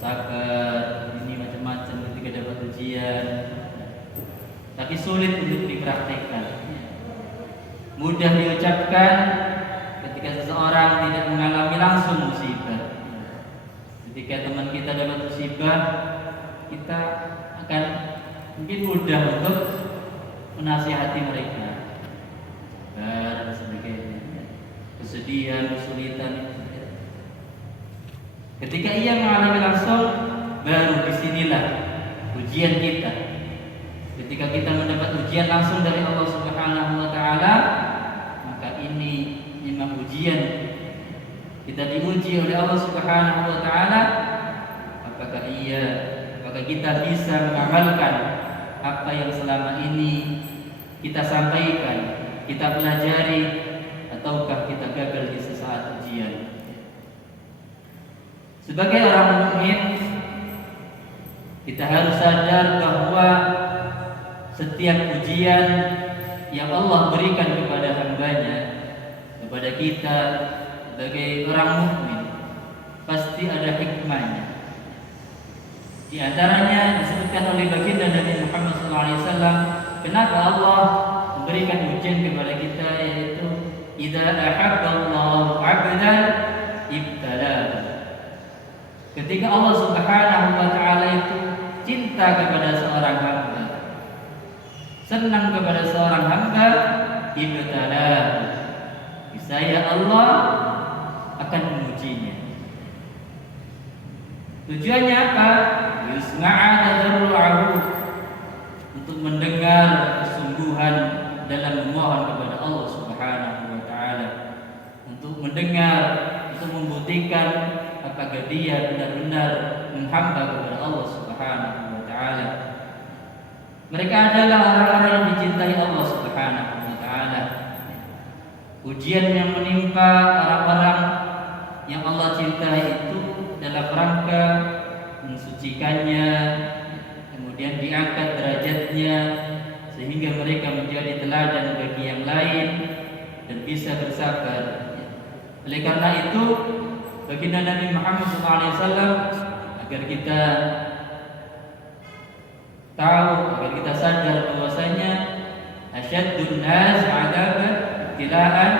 sabar, ini macam-macam ketika dapat ujian, tapi sulit untuk dipraktekkan. Mudah diucapkan ketika seseorang tidak mengalami langsung musibah. Ketika teman kita dapat musibah, kita akan mungkin mudah untuk menasihati mereka dan sebagainya, kesedihan, kesulitan. Ketika ia mengalami langsung, baru disinilah ujian kita. Ketika kita mendapat ujian langsung dari Allah Subhanahu wa Ta'ala, maka ini memang ujian. Kita diuji oleh Allah Subhanahu wa Ta'ala, apakah kita bisa mengamalkan apa yang selama ini kita sampaikan, kita pelajari, ataukah kita gagal di sesaat ujian. Sebagai orang mukmin, kita harus sadar bahwa setiap ujian yang Allah berikan kepada hambanya, kepada kita sebagai orang mukmin, pasti ada hikmahnya. Di antaranya disebutkan oleh baginda Nabi Muhammad SAW, kenapa Allah memberikan ujian kepada kita, yaitu idza ahabballahu 'abdan ibtalahu. Ketika Allah Subhanahu wa Ta'ala itu cinta kepada seorang hamba, senang kepada seorang hamba, ibtalahu, niscaya Allah akan mengujinya. Tujuannya apa? Yusma'a tadarru'ahu, untuk mendengar kesungguhan dalam memohon kepada Allah Subhanahu wa Ta'ala, untuk mendengar, untuk membuktikan apakah dia benar-benar menghamba kepada Allah Subhanahu wa Ta'ala. Mereka adalah orang-orang yang dicintai Allah Subhanahu wa Ta'ala. Ujian yang menimpa orang-orang yang Allah cintai itu dalam rangka mensucikannya, kemudian diangkat derajatnya sehingga mereka menjadi teladan bagi yang lain dan bisa bersabar. Oleh karena itu, baginda Nabi Muhammad SAW, agar kita tahu, agar kita sadar bahwasanya asyaddun nas 'adaban ibtilaan,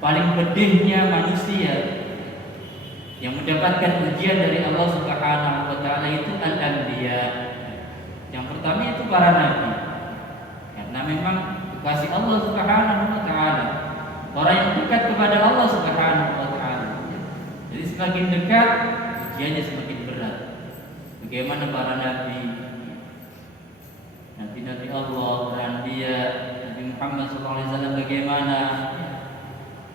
paling pedihnya manusia yang mendapatkan ujian dari Allah Subhanahu wa Ta'ala itu al-anbiya. Yang pertama itu para nabi, karena memang kekasih Allah Subhanahu wa Ta'ala, orang yang dekat kepada Allah Subhanahu wa Ta'ala. Jadi semakin dekat, ujiannya semakin berat. Bagaimana para nabi, nabi-nabi Allah, para anbiya, Nabi Muhammad SAW, bagaimana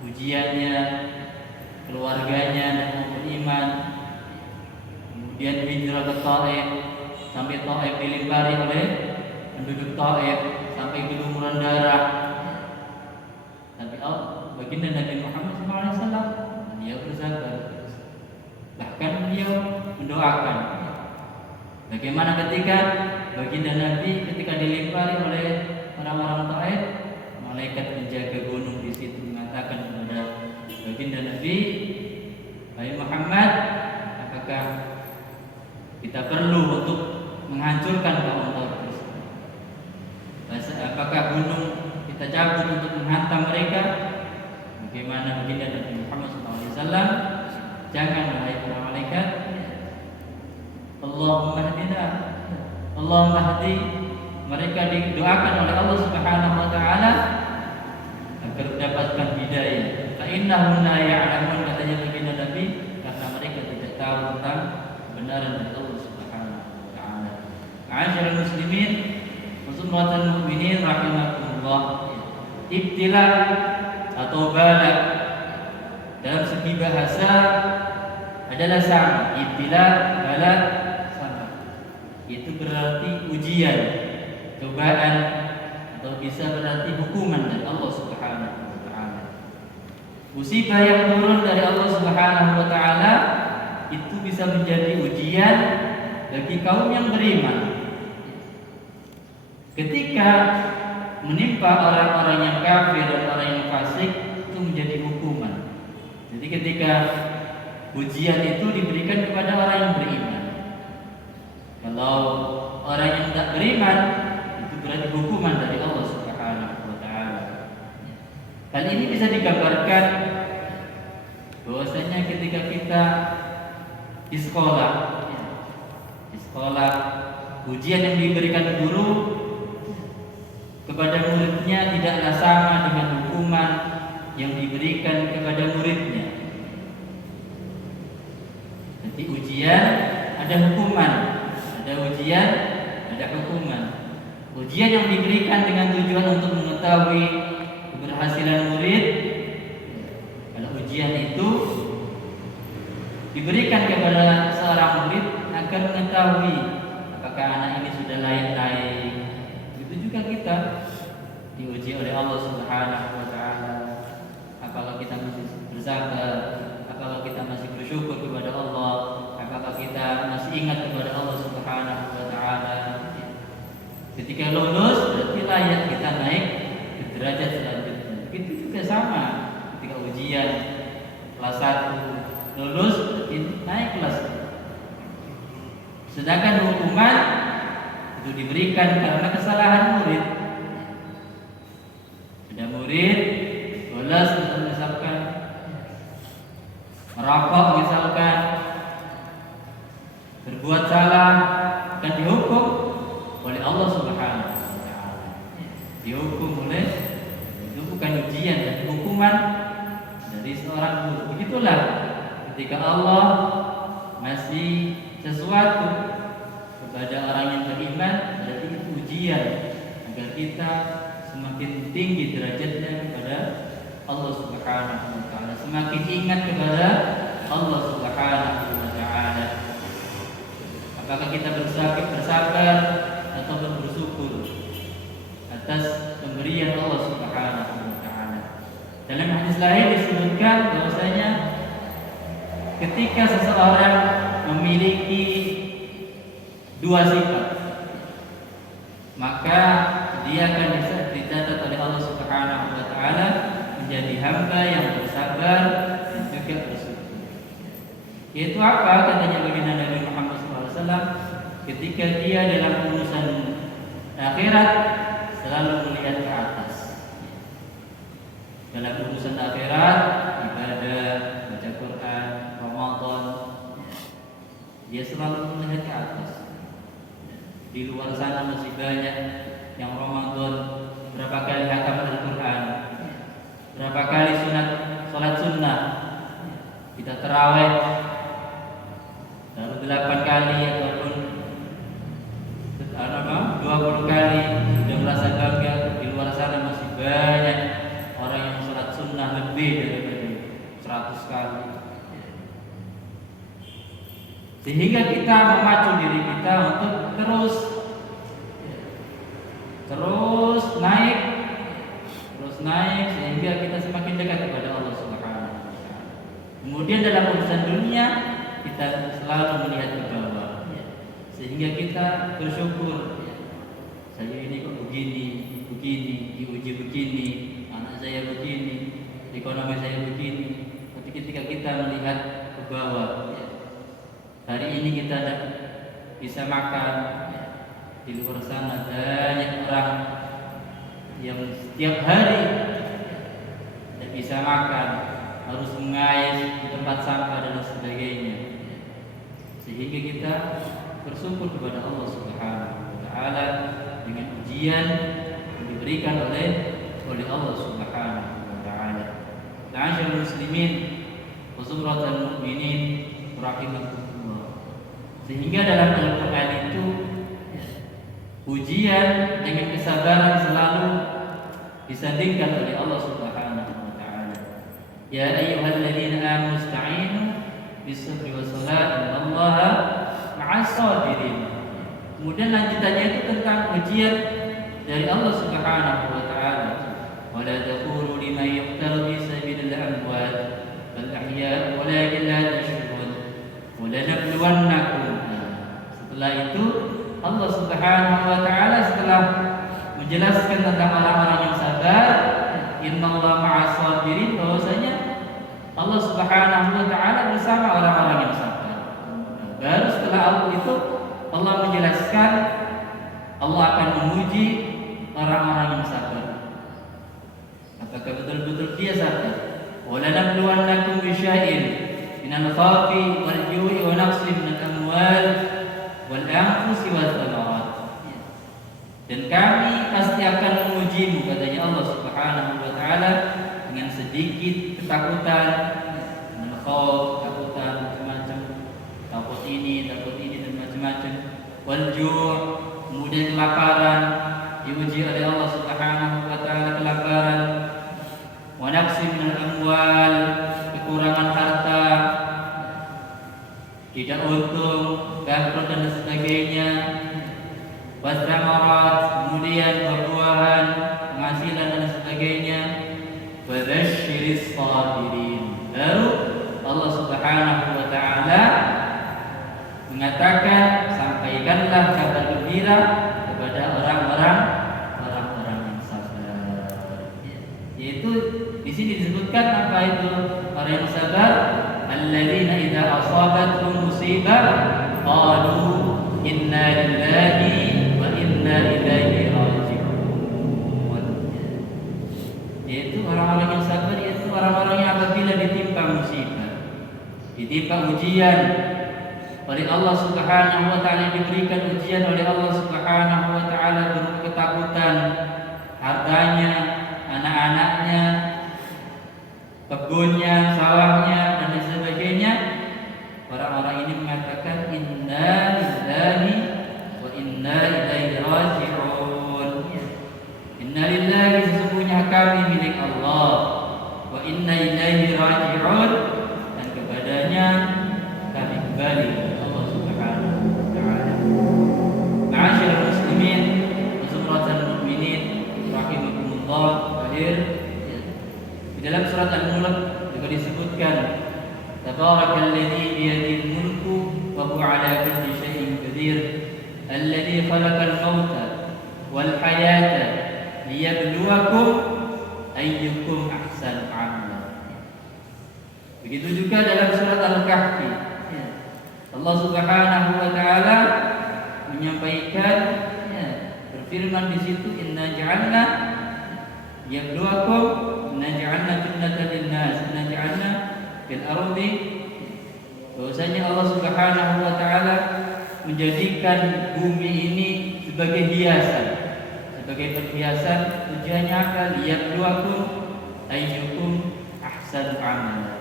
ujiannya, keluarganya dan beriman, kemudian hijrah ke Taif, sampai Taif dilimpari oleh penduduk Taif, sampai berlumuran darah. Tapi baginda Nabi Muhammad SAW, dia bersabar, bahkan beliau mendoakan. Bagaimana ketika baginda Nabi ketika dilimpari oleh orang-orang Taif, malaikat menjaga gunung di situ mengatakan kepada baginda Nabi, "Hai Muhammad, apakah kita perlu untuk menghancurkan kaum Taif? Apakah gunung kita cabut untuk menghantam mereka?" Bagaimana baginda Nabi Muhammad SAW, "Jangan wahai para malaikat, Allahumma hdina, Allahumma hdi." Mereka didoakan oleh Allah Subhanahu wa Ta'ala agar mendapatkan hidayah. Fa innahum la ya'lamun, katanya baginda Nabi, karena mereka tidak tahu tentang kebenaran dari Allah Subhanahu wa Ta'ala. Ma'asyiral muslimin wa summatul mu'minin rahimakumullah. Ibtila atau bala dalam segi bahasa adalah sama. Ibtila, bala sama. Itu berarti ujian, cobaan, atau bisa berarti hukuman dari Allah Subhanahu wa Ta'ala. Musibah yang turun dari Allah Subhanahu wa Ta'ala itu bisa menjadi ujian bagi kaum yang beriman. Ketika menimpa orang-orang yang kafir dan orang yang fasik, itu menjadi hukuman. Jadi ketika ujian itu diberikan kepada orang yang bisa digambarkan bahwasanya ketika kita di sekolah, ujian yang diberikan guru kepada muridnya tidaklah sama dengan hukuman yang diberikan kepada muridnya. Nanti ujian ada hukuman, ada ujian, ada hukuman. Ujian yang diberikan dengan tujuan untuk mengetahui keberhasilan murid, kalau ujian itu diberikan kepada seorang murid agar mengetahui apakah anak ini sudah layak naik. Begitu juga kita diuji oleh Allah Subhanahu wa taala. Apakah kita masih bersabar? Apakah kita masih bersyukur kepada Allah? Apakah kita masih ingat kepada Allah Subhanahu wa taala? Ketika lulus berarti layak kita naik ke derajat selanjutnya. Begitu juga sama ketika ujian kelas 1 lulus berarti naik kelas. Sedangkan hukuman itu diberikan karena kesalahan murid. Ada murid bolos misalkan, merokok misalkan, berbuat salah, dan dihukum oleh Allah Subhanahu wa taala. Dihukum oleh, itu bukan ujian dan hukuman dari seorang guru. Begitulah ketika Allah masih sesuatu kepada orang yang beriman, berarti itu ujian agar kita semakin tinggi derajatnya kepada Allah Subhanahu wa taala, semakin ingat kepada Allah Subhanahu wa taala. Apakah kita bersabar atau bersyukur atas pemberian Allah Subhanahu wa taala. Dalam hadis lain disebutkan bahwasanya ketika seseorang memiliki dua sifat, maka dia akan dicatat oleh Allah Subhanahu wa taala menjadi hamba yang bersabar dan juga bersyukur. Yaitu apa? Katanya baginda Nabi Muhammad SAW, ketika dia dalam urusan akhirat selalu melihat ke atas. Dalam urusan akhirat, ibadah, baca Quran, Ramadan, dia selalu melihat ke atas. Di luar sana masih banyak yang Ramadan, berapa kali hatam Al-Quran, berapa kali sholat sunnah, kita terawih baru 8 kali ataupun 20 kali, sudah merasa bangga. Di luar sana masih banyak orang yang sholat sunnah lebih daripada 100 kali. Sehingga kita memacu diri kita untuk terus naik sehingga kita semakin dekat kepada Allah Subhanahu wa taala. Kemudian dalam urusan dunia kita selalu melihat ke bawah, sehingga kita bersyukur. Saya ini kok begini, diuji begini, anak saya begini, ekonomi saya begini. Tapi ketika kita melihat ke bawah, hari ini kita bisa makan, di luar sana banyak orang yang setiap hari tidak bisa makan, harus mengais di tempat sampah dan sebagainya. Sehingga kita bersyukur kepada Allah Subhanahu wa taala dengan ujian yang diberikan oleh Allah Subhanahu wa taala. Ma'asyiral muslimin wa zumratal mu'minin rahimakumullah. Sehingga dalam Al-Qur'an itu ujian dengan kesabaran selalu disandingkan oleh Allah Subhanahu wa taala. Ya ayyuhalladzina amanu ista'inu bis-sabri was-salat innallaha ma'as sabirin. Kemudian lanjutannya itu tentang ujian dari Allah Subhanahu wa taala. Wa la taqulu liman yuqtalu fi sabilil amwat bal ahya walakin la tashkurun. Wa la nabluwannakum. Setelah itu Allah Subhanahu wa taala setelah menjelaskan tentang orang-orang yang sabar, innallaha ma'as sabirin, bahwasanya Allah Subhanahu wa taala bersama orang-orang yang sabar. Baru setelah itu Allah menjelaskan Allah akan memuji orang-orang yang sabar. apakah betul-betul dia sadar? وَلَنَبْلُوَنَّكُمْ بِشَيْءٍ مِنَ الْخَوْفِ وَالْجُوعِ وَنَقْصٍ مِنَ الْأَمْوَالِ وَالْأَنْفُسِ وَالثَّمَرَاتِ. Dan kami pasti akan mengujimu, katanya Allah Subhanahu wa taala, dengan sedikit ketakutan, dengan khauf, ketakutan macam-macam, takut ini dan macam-macam. Wal-ju', kemudian kelaparan, diuji oleh Allah Subhanahu wa taala kelaparan. Wa naqsin minal amwal, kekurangan harta, tidak untung, bangkrut dan sebagainya. Wasamarat, kemudian buah-buahan, penghasilan dan sebagainya. Wa basyiris sabirin. Lalu Allah Subhanahu wa taala mengatakan, sampaikanlah kabar gembira kepada orang-orang yang sabar. Yaitu di sini disebutkan apa itu orang yang sabar? Alladzina idza asabatuhum musibah qalu inna lillahi wa inna ilaihi raji'un. Yaitu orang-orang yang sabar, yaitu orang-orang yang apabila ditimpa musibah, ditimpa ujian oleh Allah Subhanahu wa taala, diberikan ujian oleh Allah Subhanahu wa taala berupa ketakutan, hartanya, anak-anaknya, kebunnya, sawahnya dan sebagainya. Orang-orang ini mengatakan inna lillahi wa inna ilaihi raji'un. Inna lillahi, sesungguhnya kami milik Allah, wa inna ilaihi raji'un, dan kepadanya kami kembali. Di dalam surat Al-Mulk juga disebutkan, Tabarakalladzi biyadihil mulku wa huwa 'ala kulli syai'in qadir, alladzi khalaqal mauta wal hayata liyabluwakum ayyukum ahsanu 'amala. Begitu juga dalam surat Al-Kahfi, Allah Subhanahu wa taala menyampaikan, berfirman di situ, inna ja'alna yabluwakum inna ja'alna fitnatan linnas inna ja'alna fil ardi, bahwasanya Allah Subhanahu wa taala menjadikan bumi ini sebagai hiasan, sebagai perhiasan. Tujuannya apa? Liyabluwakum ayyukum ahsanu amala.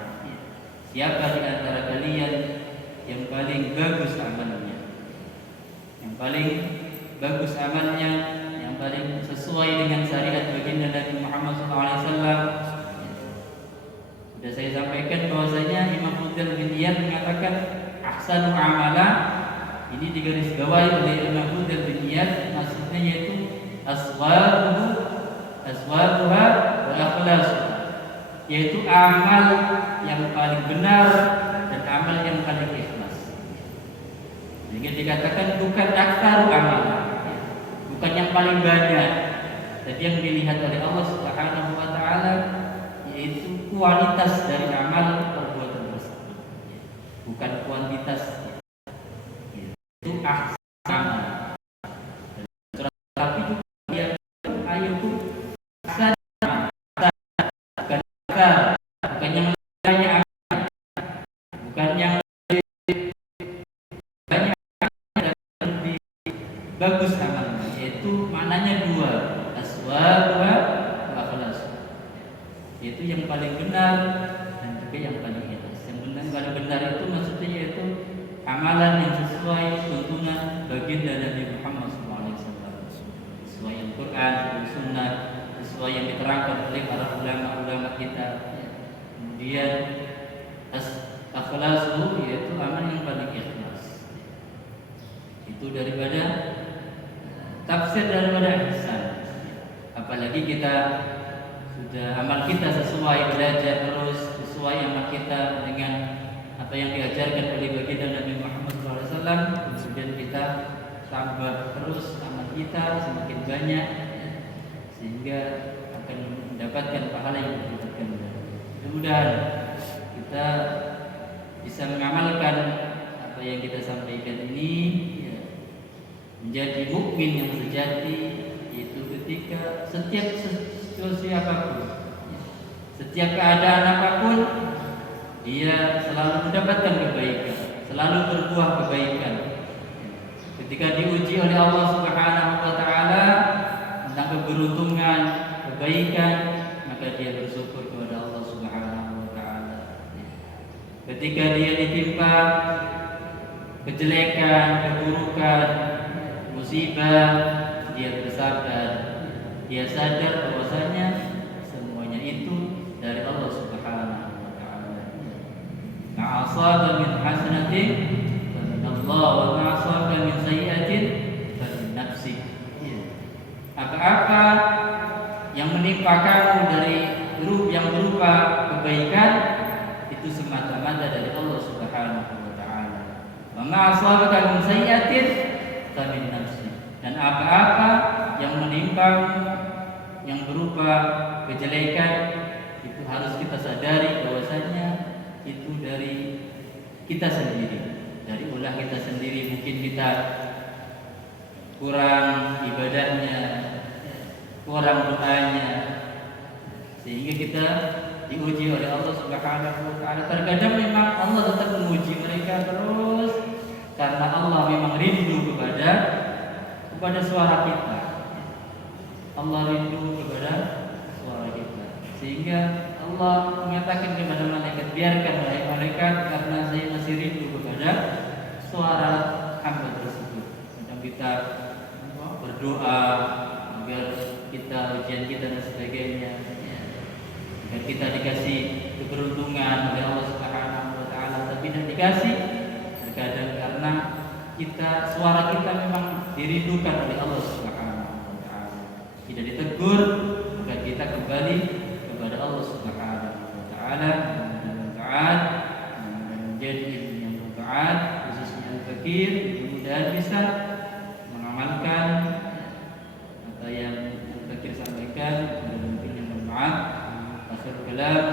Siapa di antara kalian yang paling bagus amalnya, yang paling bagus amalnya, yang paling sesuai dengan syariat baginda Nabi Muhammad SAW. Sudah saya sampaikan bahwasanya Imam Fudail bin Iyad mengatakan ahsanu amala, ini digarisbawahi oleh Imam Fudail bin Iyad, maksudnya yaitu aswabuha wa akhlasuha, yaitu amal yang paling benar dan amal yang paling ikhlas. Sehingga dikatakan bukan aktsar amal, bukan yang paling banyak, tapi yang dilihat oleh Allah Subhanahu wa taala yaitu kualitas dari amal perbuatan tersebut, bukan kuantitas. Itu ahsan amal. Surat Al-Kahfi juga dia ayatku ahsan amal, bukan aktsar, bukan yang banyak amal, bukan yang lebih banyak dan lebih bagus amalnya. Itu maknanya dua, aswabuha wa akhlas. Itu yang paling benar dan juga yang paling ikhlas. Yang benar, paling benar itu maksudnya yaitu amalan yang sesuai tuntunan baginda Nabi Muhammad SAW, sesuai Al-Quran, sesuai Sunnah, sesuai yang diterangkan oleh para ulama-ulama kita. Kemudian akhlasu, yaitu amal yang paling ikhlas. Itu daripada tafsir daripada ihsan. Apalagi kita sudah amal kita sesuai, belajar terus sesuai amal kita dengan apa yang diajarkan oleh baginda Nabi Muhammad SAW. Kemudian kita tambah terus amal kita semakin banyak, sehingga akan mendapatkan pahala yang didapatkan. Mudah-mudahan kita bisa mengamalkan apa yang kita sampaikan ini, menjadi mukmin yang sejati, yaitu ketika setiap situasi apapun Setiap keadaan apapun dia selalu mendapatkan kebaikan, selalu berbuah kebaikan. Ketika diuji oleh Allah Subhanahu wa taala tentang keberuntungan, kebaikan, maka dia bersyukur kepada Allah Subhanahu wa taala. Ketika dia ditimpa kejelekan, keburukan, musibah, dia bersabar. Dia sadar bahwasanya semuanya itu dari Allah Subhanahu wa taala. Ma'asaba min hasanatin fa min Allah wa ma'asaba min sayyi'atin fa min nafsi. Apa-apa yang menimpa kamu dari yang berupa kebaikan itu semata-mata dari Allah Subhanahu wa taala. Wa ma'asaba min sayyi'atin fa min nafsi. Dan apa-apa yang menimpa yang berupa kejelekan itu harus kita sadari bahwasanya itu dari kita sendiri, dari ulah kita sendiri. Mungkin kita kurang ibadahnya, kurang doanya, sehingga kita diuji oleh Allah Subhanahu wa taala. Terkadang memang Allah tetap menguji mereka terus karena Allah memang rindu kepada suara kita. Allah rindu kepada suara kita, sehingga Allah mengatakan kepada malaikat, biarkan wahai malaikat, karena saya masih rindu kepada suara hamba tersebut. Macam kita berdoa agar kita ujian kita dan sebagainya, agar kita dikasih keberuntungan oleh Allah Subhanahu wa taala, tapi tidak dikasih terkadang karena suara kita memang dirindukan oleh Allah Subhanahu. Tidak ditegur, maka kita kembali kepada Allah Subhanahu wa taala dan taat menjadi ilmu yang bermanfaat, khususnya al-fakir. Mudah-mudahan bisa mengamalkan apa yang al-fakir sampaikan dan mungkin yang bermanfaat. Akhirul kalam.